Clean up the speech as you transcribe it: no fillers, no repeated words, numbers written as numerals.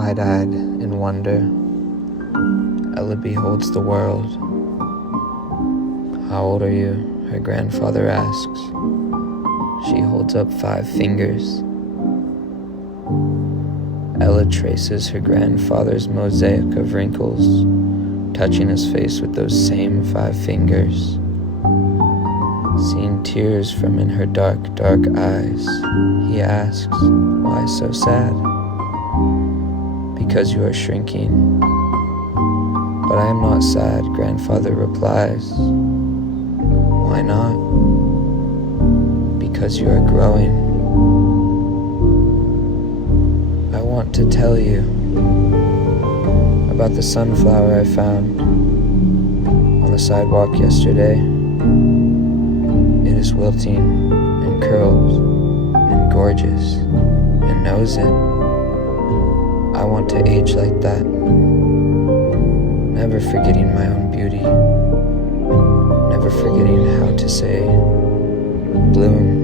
Wide-eyed in wonder, Ella beholds the world. How old are you? Her grandfather asks. She holds up 5 fingers. Ella traces her grandfather's mosaic of wrinkles, touching his face with those same 5 fingers. Seeing tears from in her dark, dark eyes, he asks, why so sad? Because you are shrinking. But I am not sad, grandfather replies. Why not? Because you are growing. I want to tell you about the sunflower I found on the sidewalk yesterday. It is wilting and curled and gorgeous and knows it. I want to age like that, never forgetting my own beauty, never forgetting how to say bloom.